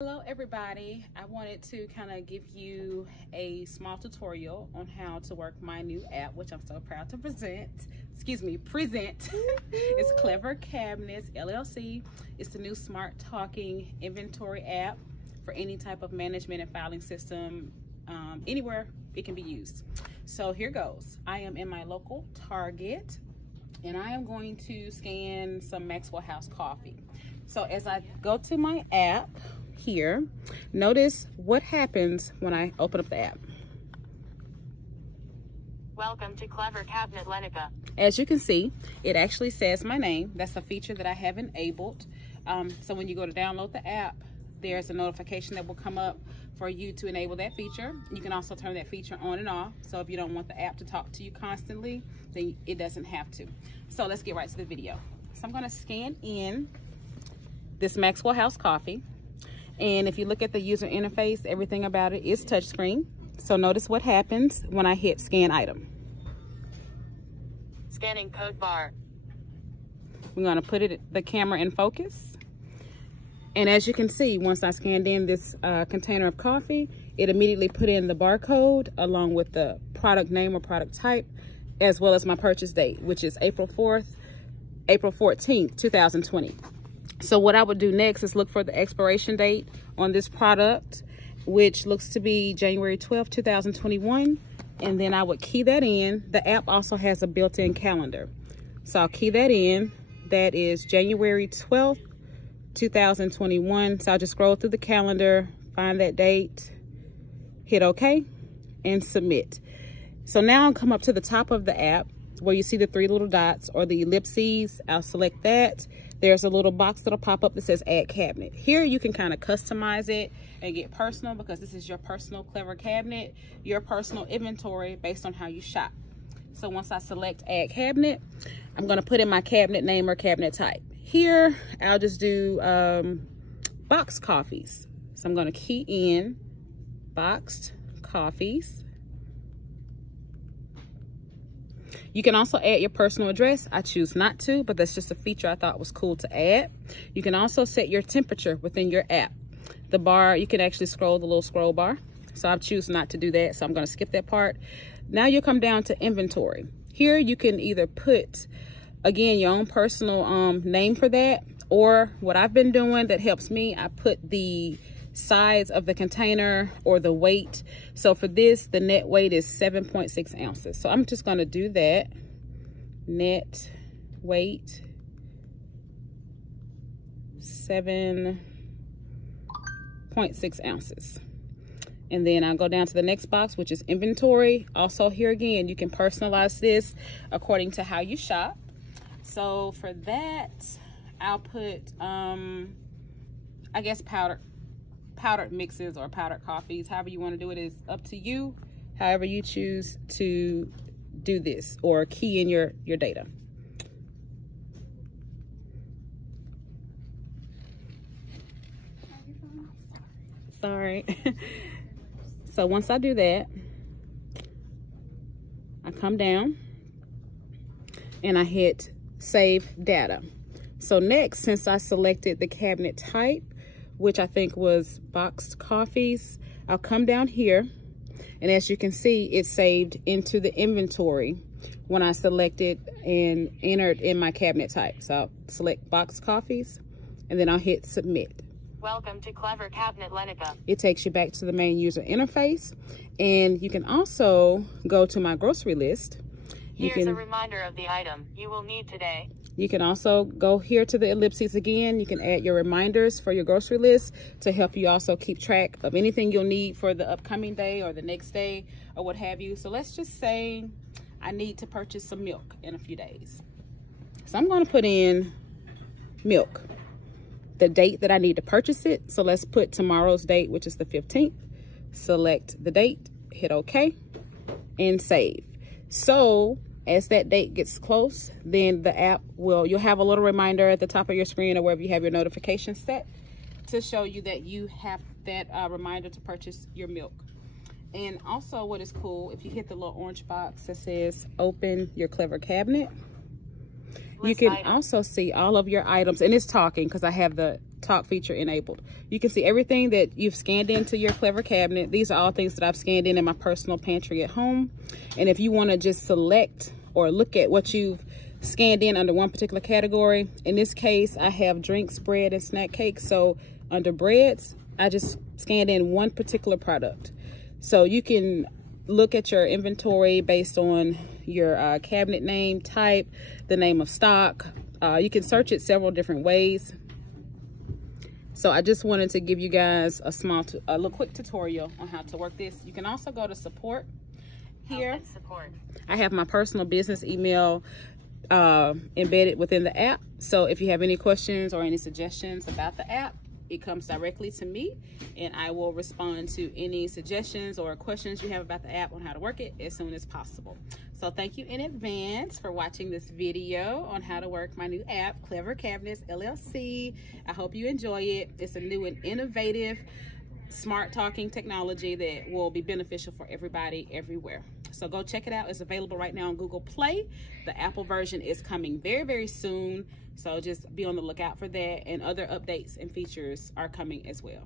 Hello everybody, I wanted to kind of give you a small tutorial on how to work my new app, which I'm so proud to present. It's Clever Cabinets LLC. It's the new smart talking inventory app for any type of management and filing system, anywhere it can be used. So here goes. I am in my local Target and I am going to scan some Maxwell House coffee. So as I go to my app here, notice what happens when I open up the app. Welcome to Clever Cabinet Lenica. As you can see, it actually says my name. That's a feature that I have enabled. So when you go to download the app, there's a notification that will come up for you to enable that feature. You can also turn that feature on and off. So if you don't want the app to talk to you constantly, then it doesn't have to. So let's get right to the video. So I'm gonna scan in this Maxwell House coffee. And if you look at the user interface, everything about it is touchscreen. So notice what happens when I hit scan item. Scanning code bar. We're gonna put the camera in focus. And as you can see, once I scanned in this container of coffee, it immediately put in the barcode along with the product name or product type, as well as my purchase date, which is April 14th, 2020. So what I would do next is look for the expiration date on this product, which looks to be January 12th, 2021. And then I would key that in. The app also has a built-in calendar. So I'll key that in. That is January 12th, 2021. So I'll just scroll through the calendar, find that date, hit OK, and submit. So now I'll come up to the top of the app where you see the three little dots or the ellipses. I'll select that. There's a little box that'll pop up that says add cabinet. Here you can kind of customize it and get personal, because this is your personal Clever Cabinet, your personal inventory based on how you shop. So once I select add cabinet, I'm going to put in my cabinet name or cabinet type. Here I'll just do boxed coffees. So I'm going to key in boxed coffees. You can also add your personal address. I choose not to, but that's just a feature I thought was cool to add. You can also set your temperature within your app. The bar, you can actually scroll the little scroll bar. So I choose not to do that, so I'm going to skip that part. Now you come down to inventory. Here you can either put, again, your own personal name for that, or what I've been doing that helps me, I put the size of the container or the weight. So for this, the net weight is 7.6 ounces. So I'm just going to do that. Net weight 7.6 ounces. And then I'll go down to the next box, which is inventory. Also here again, you can personalize this according to how you shop. So for that, I'll put I guess powdered mixes or powdered coffees. However you want to do it is up to you. However you choose to do this or key in your data. Sorry. So once I do that, I come down and I hit save data. So next, since I selected the cabinet type, which I think was boxed coffees, I'll come down here, and as you can see, it's saved into the inventory when I selected and entered in my cabinet type. So I'll select boxed coffees, and then I'll hit submit. Welcome to Clever Cabinet Lenica. It takes you back to the main user interface, and you can also go to my grocery list. Here's a reminder of the item you will need today. You can also go here to the ellipses again. You can add your reminders for your grocery list to help you also keep track of anything you'll need for the upcoming day or the next day or what have you. So let's just say I need to purchase some milk in a few days. So I'm going to put in milk, the date that I need to purchase it. So let's put tomorrow's date, which is the 15th. Select the date, hit OK, and save. So as that date gets close, then the app you'll have a little reminder at the top of your screen or wherever you have your notifications set to show you that you have that reminder to purchase your milk. And also what is cool, if you hit the little orange box that says open your Clever Cabinet, you can also see all of your items, and it's talking because I have the talk feature enabled. You can see everything that you've scanned into your Clever cabinet. These are all things that I've scanned in my personal pantry at home. And if you want to just select or look at what you've scanned in under one particular category, in this case, I have drinks, bread, and snack cakes. So under breads, I just scanned in one particular product. So you can look at your inventory based on your cabinet name, type, the name of stock. You can search it several different ways. So I just wanted to give you guys a little quick tutorial on how to work this. You can also go to support here. Support. I have my personal business email embedded within the app. So if you have any questions or any suggestions about the app, it comes directly to me, and I will respond to any suggestions or questions you have about the app on how to work it as soon as possible. So thank you in advance for watching this video on how to work my new app, Clever Cabinets LLC. I hope you enjoy it. It's a new and innovative smart talking technology that will be beneficial for everybody everywhere. So go check it out. It's available right now on Google Play. The Apple version is coming very, very soon. So just be on the lookout for that, and other updates and features are coming as well.